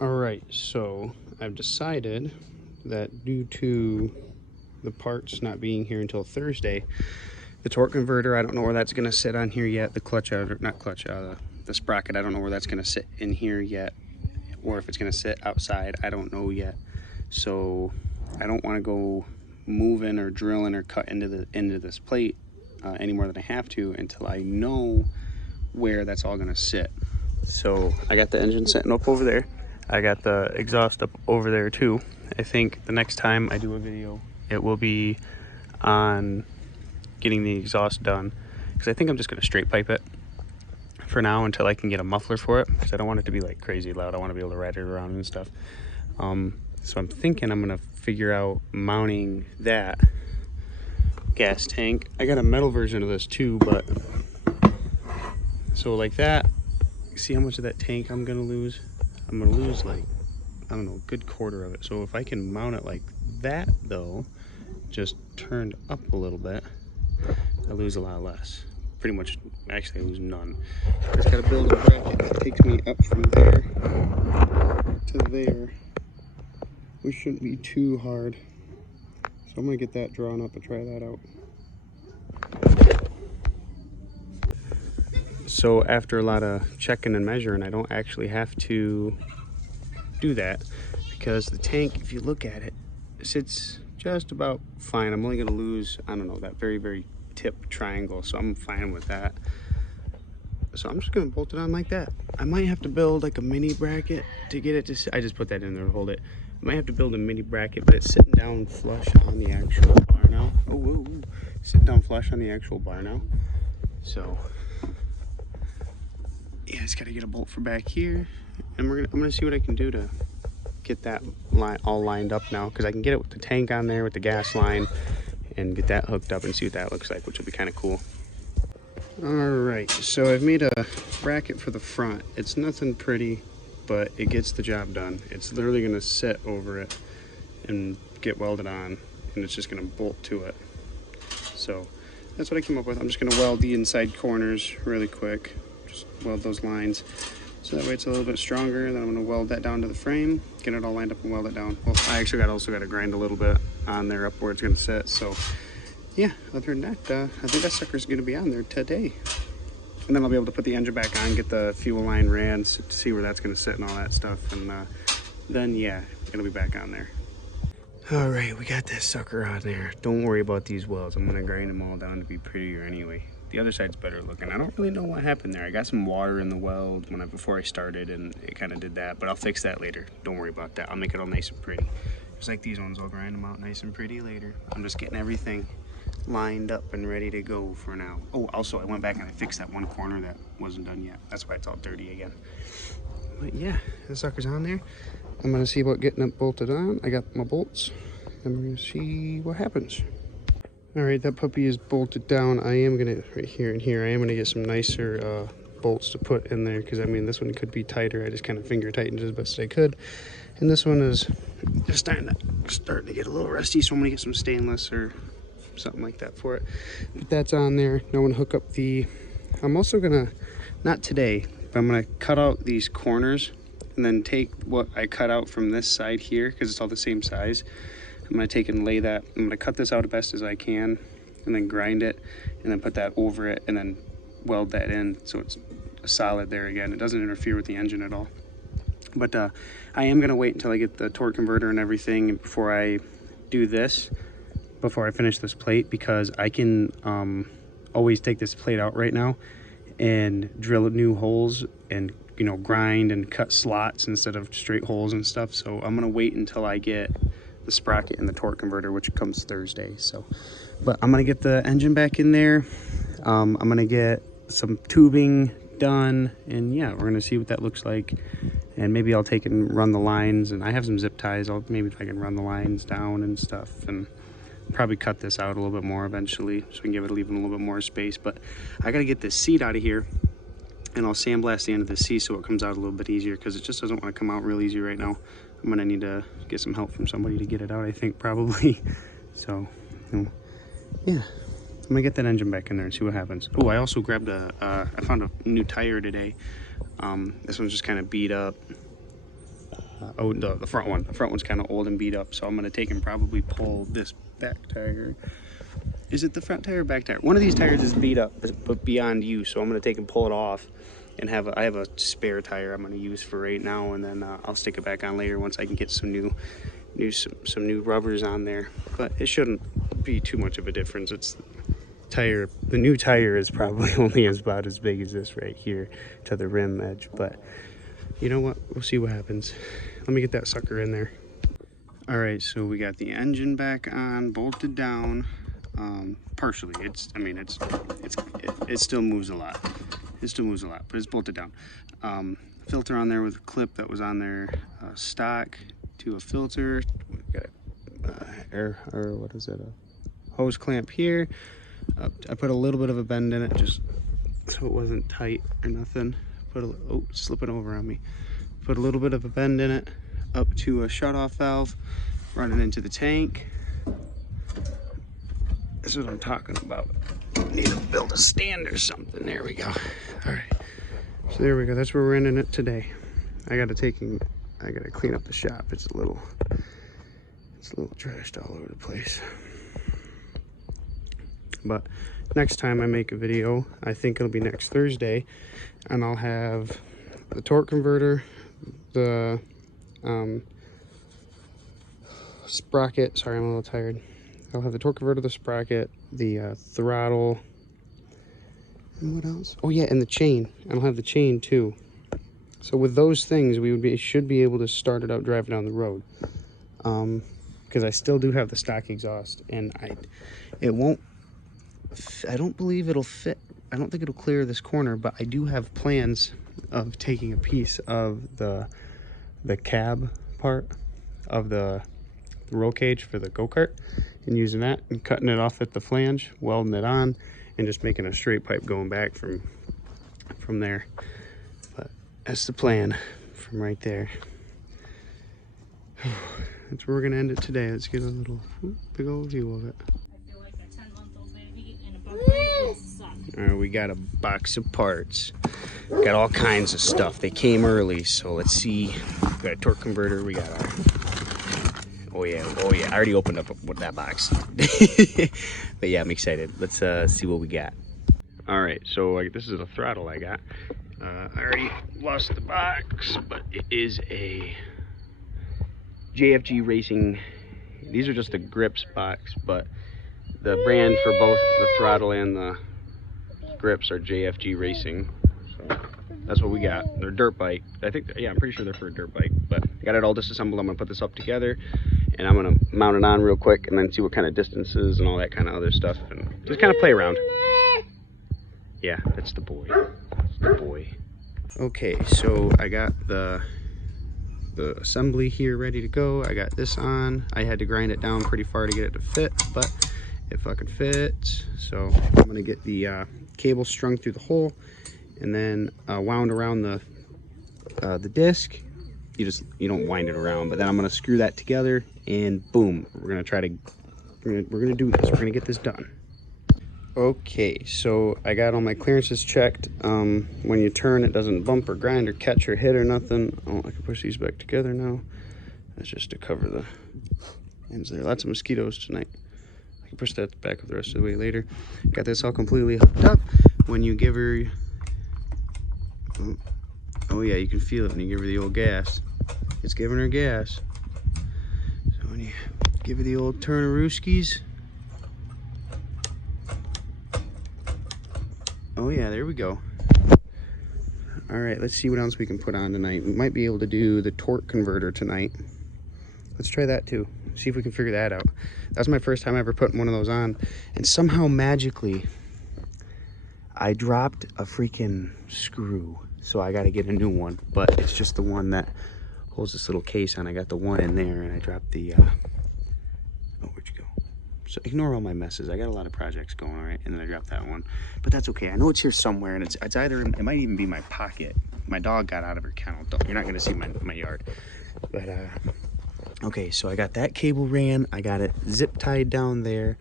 Alright, so I've decided that due to the parts not being here until Thursday, the torque converter, I don't know where that's going to sit on here yet. The clutch, the sprocket, I don't know where that's going to sit in here yet, or if it's going to sit outside, I don't know yet. So I don't want to go moving or drilling or cut into this plate any more than I have to until I know where that's all going to sit. So I got the engine sitting up over there. I got the exhaust up over there too. I think the next time I do a video, it will be on getting the exhaust done, because I think I'm just going to straight pipe it for now until I can get a muffler for it, because I don't want it to be like crazy loud. I want to be able to ride it around and stuff. So I'm thinking I'm going to figure out mounting that gas tank. I got a metal version of this too, but so like that, see how much of that tank I'm going to lose? I'm going to lose like, I don't know, a good quarter of it. So if I can mount it like that though, just turned up a little bit, I lose a lot less. Pretty much, actually I lose none. Just got to build a bracket that takes me up from there to there, which shouldn't be too hard. So I'm going to get that drawn up and try that out. So after a lot of checking and measuring, I don't actually have to do that, because the tank, if you look at it, sits just about fine. I'm only going to lose, I don't know, that very, very tip triangle, so I'm fine with that. So I'm just going to bolt it on like that. I might have to build like a mini bracket to get it to sit. I just put that in there to hold it. I might have to build a mini bracket, but it's sitting down flush on the actual bar now. Oh, whoa, whoa. Sitting down flush on the actual bar now. So yeah, I just got to get a bolt for back here, and I'm gonna see what I can do to get that line all lined up now, because I can get it with the tank on there with the gas line and get that hooked up and see what that looks like, which will be kind of cool. All right, so I've made a bracket for the front. It's nothing pretty, but it gets the job done. It's literally gonna sit over it and get welded on, and it's just gonna bolt to it. So that's what I came up with. I'm just gonna weld the inside corners really quick. Just weld those lines so that way it's a little bit stronger. Then I'm going to weld that down to the frame, get it all lined up and weld it down. Well, I actually also got to grind a little bit on there up where it's going to sit. So yeah, other than that, I think that sucker's going to be on there today. And then I'll be able to put the engine back on, get the fuel line ran, to see where that's going to sit and all that stuff. And then yeah, it'll be back on there. All right, we got that sucker on there. Don't worry about these welds. I'm going to grind them all down to be prettier anyway. The other side's better looking. I don't really know what happened there. I got some water in the weld before I started, and it kind of did that, but I'll fix that later. Don't worry about that. I'll make it all nice and pretty. Just like these ones, I'll grind them out nice and pretty later. I'm just getting everything lined up and ready to go for now. Oh, also I went back and I fixed that one corner that wasn't done yet. That's why it's all dirty again. But yeah, the sucker's on there. I'm gonna see about getting it bolted on. I got my bolts, and we're gonna see what happens. All right, that puppy is bolted down. I am gonna, right here and here, I am gonna get some nicer bolts to put in there, because I mean, this one could be tighter. I just kind of finger tightened as best I could. And this one is just starting to get a little rusty, so I'm gonna get some stainless or something like that for it. But that's on there. Now I'm gonna hook up the, I'm also gonna, not today, but I'm gonna cut out these corners and then take what I cut out from this side here, because it's all the same size. I'm going to take and lay that, I'm going to cut this out as best as I can, and then grind it, and then put that over it, and then weld that in so it's solid there again. It doesn't interfere with the engine at all. But I am going to wait until I get the torque converter and everything before I do this, before I finish this plate, because I can always take this plate out right now and drill new holes and, you know, grind and cut slots instead of straight holes and stuff. So I'm going to wait until I get the sprocket and the torque converter, which comes Thursday. So, but I'm gonna get the engine back in there. I'm gonna get some tubing done, and yeah, we're gonna see what that looks like. And maybe I'll take and run the lines, and I have some zip ties. Maybe if I can run the lines down and stuff, and probably cut this out a little bit more eventually, so we can give it even a little bit more space. But I gotta get this seat out of here, and I'll sandblast the end of the seat so it comes out a little bit easier, because it just doesn't want to come out real easy right now. I'm gonna need to get some help from somebody to get it out, I think, probably. So yeah, I'm gonna get that engine back in there and see what happens. Oh, I also grabbed I found a new tire today. This one's just kind of beat up. Oh, the front one. The front one's kind of old and beat up, so I'm gonna take and probably pull this back tire. Is it the front tire or back tire? One of these tires is beat up, but beyond use, so I'm gonna take and pull it off, and I have a spare tire I'm gonna use for right now, and then I'll stick it back on later once I can get some new rubbers on there. But it shouldn't be too much of a difference. It's tire. The new tire is probably only about as big as this right here to the rim edge, but you know what? We'll see what happens. Let me get that sucker in there. All right, so we got the engine back on, bolted down. Partially. It still moves a lot. It still moves a lot, but it's bolted down. Filter on there with a clip that was on there, stock to a filter. We've got a hose clamp here. I put a little bit of a bend in it just so it wasn't tight or nothing. Slipping over on me. Put a little bit of a bend in it, up to a shut-off valve, running into the tank. This is what I'm talking about. Need to build a stand or something. There we go. All right. So there we go. That's where we're ending it today. I gotta clean up the shop. It's a little trashed all over the place. But next time I make a video, I think it'll be next Thursday, and I'll have the torque converter, the sprocket. Sorry, I'm a little tired. I'll have the torque converter, the sprocket, the throttle, and what else? Oh yeah, and the chain. I'll have the chain too. So with those things, should be able to start it out driving down the road. Because I still do have the stock exhaust, and I don't believe it'll fit. I don't think it'll clear this corner, but I do have plans of taking a piece of the cab part of the roll cage for the go-kart and using that and cutting it off at the flange, welding it on, and just making a straight pipe going back from there. But that's the plan from right there. That's where we're gonna end it today. Let's get a little big old view of it. I feel like a 10-month-old baby in a bug bite will suck. All right, we got a box of parts. Got all kinds of stuff. They came early, so let's see. We got a torque converter. We got our. Oh yeah. I already opened up that box. But yeah, I'm excited. Let's see what we got. All right, so this is a throttle I got. I already lost the box, but it is a JFG Racing. These are just the grips box, but the brand for both the throttle and the grips are JFG Racing. So that's what we got. They're dirt bike. I'm pretty sure they're for a dirt bike, but I got it all disassembled. I'm gonna put this up together, and I'm gonna mount it on real quick and then see what kind of distances and all that kind of other stuff, and just kind of play around. Yeah, that's the boy. That's the boy. Okay, so I got the assembly here ready to go. I got this on. I had to grind it down pretty far to get it to fit, but it fucking fits. So I'm gonna get the cable strung through the hole and then wound around the disc. You don't wind it around, but then I'm gonna screw that together and boom, we're gonna do this. We're gonna get this done. Okay, so I got all my clearances checked. When you turn, it doesn't bump or grind or catch or hit or nothing. Oh, I can push these back together now. That's just to cover the ends there. Lots of mosquitoes tonight. I can push that back the rest of the way later. Got this all completely hooked up. When you give her, oh yeah, you can feel it when you give her the old gas. It's giving her gas. So when you give her the old Turnerooskies. Oh yeah, there we go. All right, let's see what else we can put on tonight. We might be able to do the torque converter tonight. Let's try that too. See if we can figure that out. That's my first time ever putting one of those on. And somehow magically, I dropped a freaking screw. So I gotta get a new one, but it's just the one that holds this little case on. I got the one in there and I dropped the, oh, where'd you go? So ignore all my messes. I got a lot of projects going, all right? And then I dropped that one. But that's okay. I know it's here somewhere, and it's either, it might even be my pocket. My dog got out of her kennel. You're not gonna see my yard. But, okay, so I got that cable ran. I got it zip tied down there.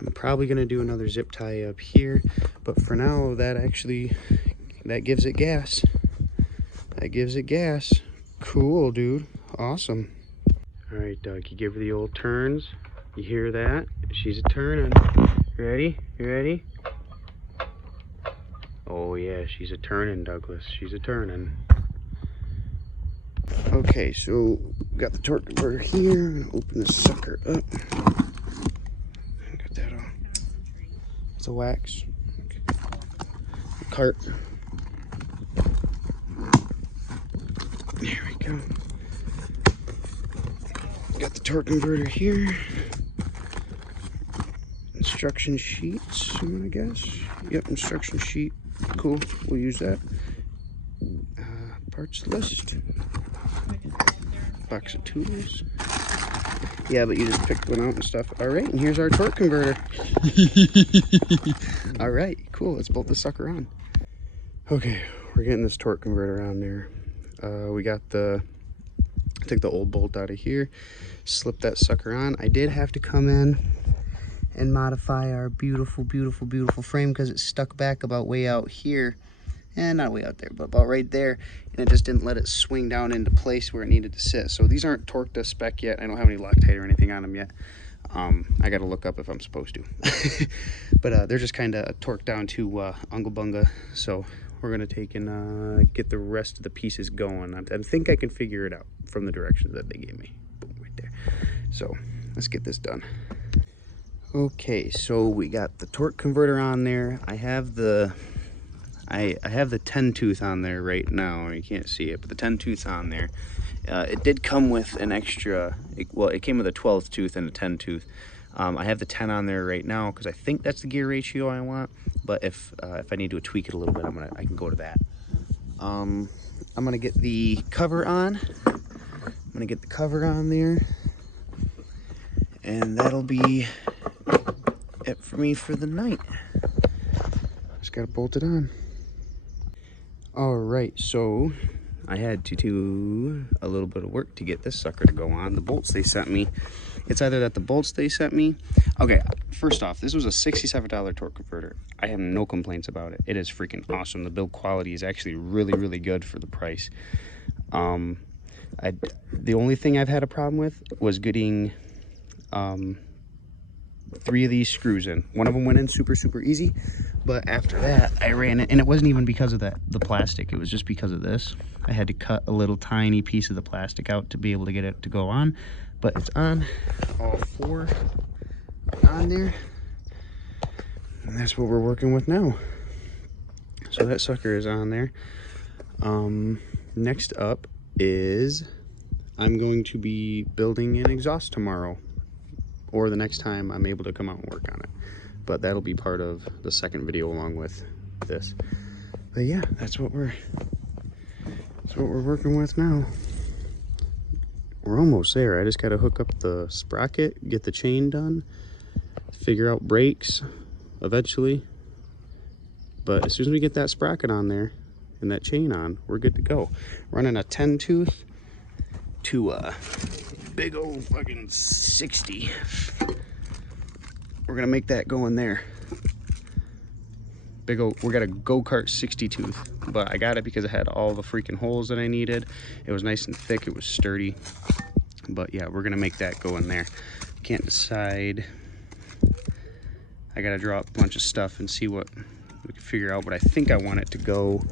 I'm probably gonna do another zip tie up here. But for now, that gives it gas. That gives it gas. Cool, dude. Awesome. All right, Doug, you give her the old turns. You hear that? She's a turning. Ready? You ready? Oh yeah, she's a turning, Douglas. She's a turning. Okay, so got the torque converter here. I'm gonna open this sucker up. Got that on. It's a wax. Okay. Cart. There we go. Got the torque converter here. Instruction sheets, I'm gonna guess. Yep, instruction sheet. Cool, we'll use that. Parts list. Box of tools. Yeah, but you just picked one out and stuff. All right, and here's our torque converter. All right, cool. Let's bolt the sucker on. Okay, we're getting this torque converter on there. We got took the old bolt out of here, slip that sucker on. I did have to come in and modify our beautiful, beautiful, beautiful frame because it's stuck back about way out here. And not way out there, but about right there, and it just didn't let it swing down into place where it needed to sit. So these aren't torqued to spec yet. I don't have any Loctite or anything on them yet. I got to look up if I'm supposed to. But they're just kind of torqued down to Unga Bunga. So we're going to take and get the rest of the pieces going. I think I can figure it out from the directions that they gave me. Boom, right there. So let's get this done. Okay, so we got the torque converter on there. I have the 10 tooth on there right now. You can't see it, but the 10 tooth on there. It did come with an extra, it came with a 12 tooth and a 10 tooth. I have the 10 on there right now because I think that's the gear ratio I want. But if I need to tweak it a little bit, I can go to that. I'm gonna get the cover on. I'm gonna get the cover on there, and that'll be it for me for the night. Just gotta bolt it on. All right, so I had to do a little bit of work to get this sucker to go on. The bolts they sent me, it's either that the bolts they sent me, okay, first off, this was a $67 torque converter. I have no complaints about it. It is freaking awesome. The build quality is actually really, really good for the price. The only thing I've had a problem with was getting 3 of these screws in. One of them went in super, super easy, but after that I ran it, and it wasn't even because of the plastic. It was just because of this. I had to cut a little tiny piece of the plastic out to be able to get it to go on, but it's on. All 4 on there, and that's what we're working with now. So that sucker is on there. Next up is I'm going to be building an exhaust tomorrow, or the next time I'm able to come out and work on it. But that'll be part of the second video along with this. But yeah, that's what we're working with now. We're almost there. I just gotta hook up the sprocket, get the chain done, figure out brakes eventually. But as soon as we get that sprocket on there and that chain on, we're good to go. Running a 10 tooth to a big old fucking 60. We're gonna make that go in there. We got a go-kart 60 tooth, but I got it because it had all the freaking holes that I needed. It was nice and thick, it was sturdy. But yeah, we're gonna make that go in there. Can't decide. I gotta draw up a bunch of stuff and see what we can figure out, but I think I want it to go.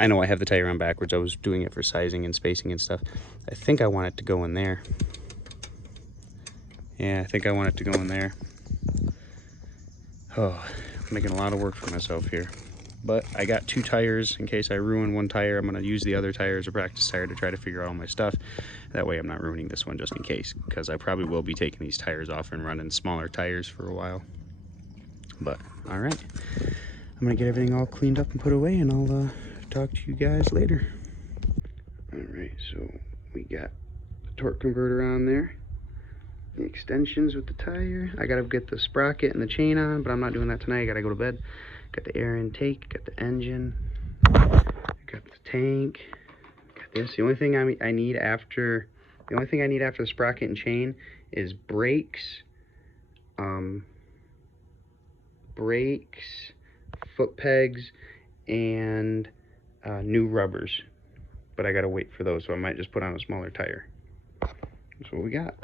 I know I have the tire on backwards. I was doing it for sizing and spacing and stuff. I think I want it to go in there. Yeah, I think I want it to go in there. Oh, I'm making a lot of work for myself here. But I got 2 tires. In case I ruin one tire, I'm gonna use the other tire as a practice tire to try to figure out all my stuff. That way I'm not ruining this one just in case, because I probably will be taking these tires off and running smaller tires for a while. But, all right. I'm gonna get everything all cleaned up and put away, and I'll talk to you guys later. All right, so we got the torque converter on there. The extensions with the tire. I gotta get the sprocket and the chain on, but I'm not doing that tonight. I gotta go to bed. Got the air intake, got the engine, got the tank, got this. The only thing I need after the sprocket and chain is brakes, foot pegs, and new rubbers. but I gotta wait for those, so I might just put on a smaller tire. That's what we got.